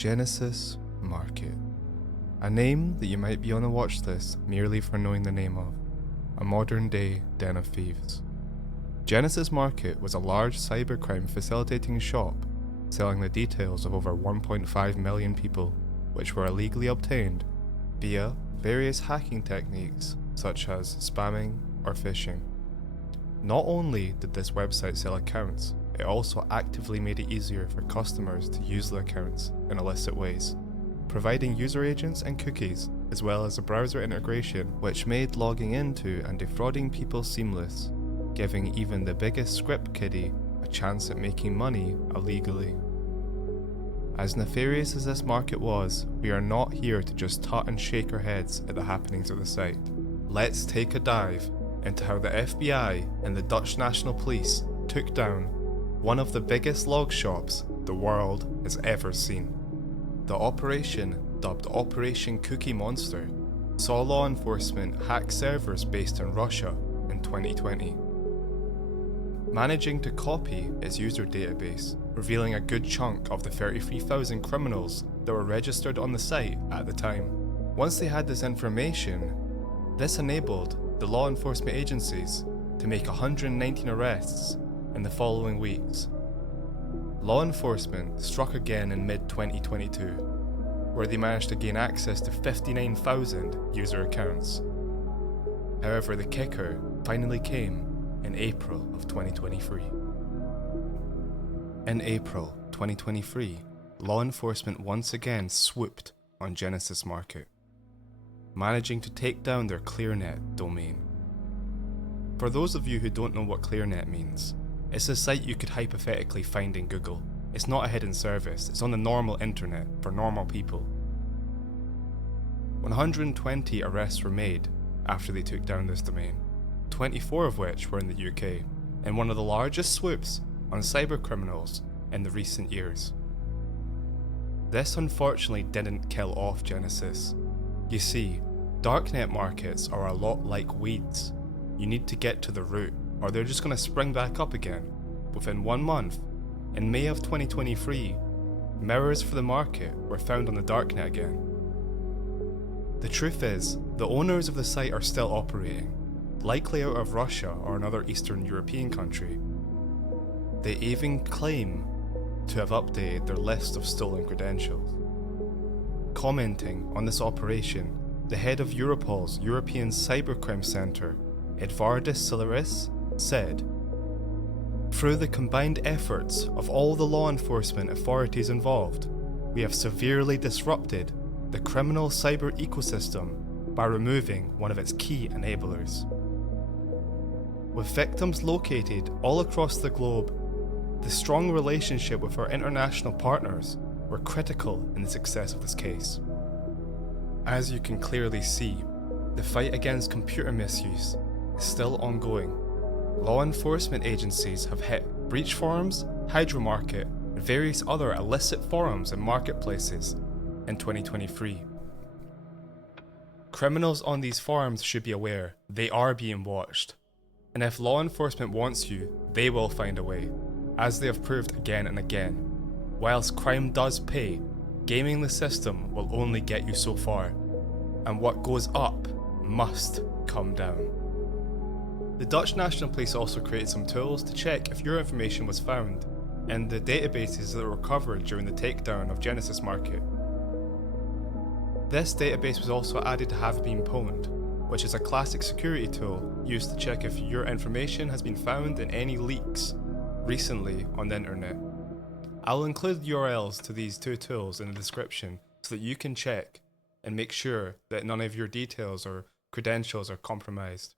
Genesis Market. A name that you might be on a watch list merely for knowing the name of. A modern day den of thieves. Genesis Market was a large cybercrime facilitating shop selling the details of over 1.5 million people, which were illegally obtained via various hacking techniques such as spamming or phishing. Not only did this website sell accounts, it also actively made it easier for customers to use the accounts in illicit ways, providing user agents and cookies, as well as a browser integration which made logging into and defrauding people seamless, giving even the biggest script kiddie a chance at making money illegally. As nefarious as this market was, we are not here to just tut and shake our heads at the happenings of the site. Let's take a dive into how the FBI and the Dutch National Police took down one of the biggest log shops the world has ever seen. The operation, dubbed Operation Cookie Monster, saw law enforcement hack servers based in Russia in 2020, managing to copy its user database, revealing a good chunk of the 33,000 criminals that were registered on the site at the time. Once they had this information, this enabled the law enforcement agencies to make 119 arrests in the following weeks. Law enforcement struck again in mid-2022, where they managed to gain access to 59,000 user accounts. However, the kicker finally came in April of 2023. In April 2023, law enforcement once again swooped on Genesis Market, managing to take down their ClearNet domain. For those of you who don't know what ClearNet means, it's a site you could hypothetically find in Google. It's not a hidden service, it's on the normal internet for normal people. 120 arrests were made after they took down this domain, 24 of which were in the UK, in one of the largest swoops on cybercriminals in the recent years. This unfortunately didn't kill off Genesis. You see, darknet markets are a lot like weeds. You need to get to the root, or they're just going to spring back up again. Within 1 month, in May of 2023, mirrors for the market were found on the darknet again. The truth is, the owners of the site are still operating, likely out of Russia or another Eastern European country. They even claim to have updated their list of stolen credentials. Commenting on this operation, the head of Europol's European Cybercrime Centre, Edvardis Sileris, said, "Through the combined efforts of all the law enforcement authorities involved, we have severely disrupted the criminal cyber ecosystem by removing one of its key enablers." With victims located all across the globe, the strong relationship with our international partners were critical in the success of this case. As you can clearly see, the fight against computer misuse is still ongoing. Law enforcement agencies have hit breach forums, hydromarket, and various other illicit forums and marketplaces in 2023. Criminals on these forums should be aware they are being watched, and if law enforcement wants you, they will find a way, as they have proved again and again. Whilst crime does pay, gaming the system will only get you so far, and what goes up must come down. The Dutch National Police also created some tools to check if your information was found in the databases that were recovered during the takedown of Genesis Market. This database was also added to Have Been Pwned, which is a classic security tool used to check if your information has been found in any leaks recently on the internet. I'll include URLs to these two tools in the description so that you can check and make sure that none of your details or credentials are compromised.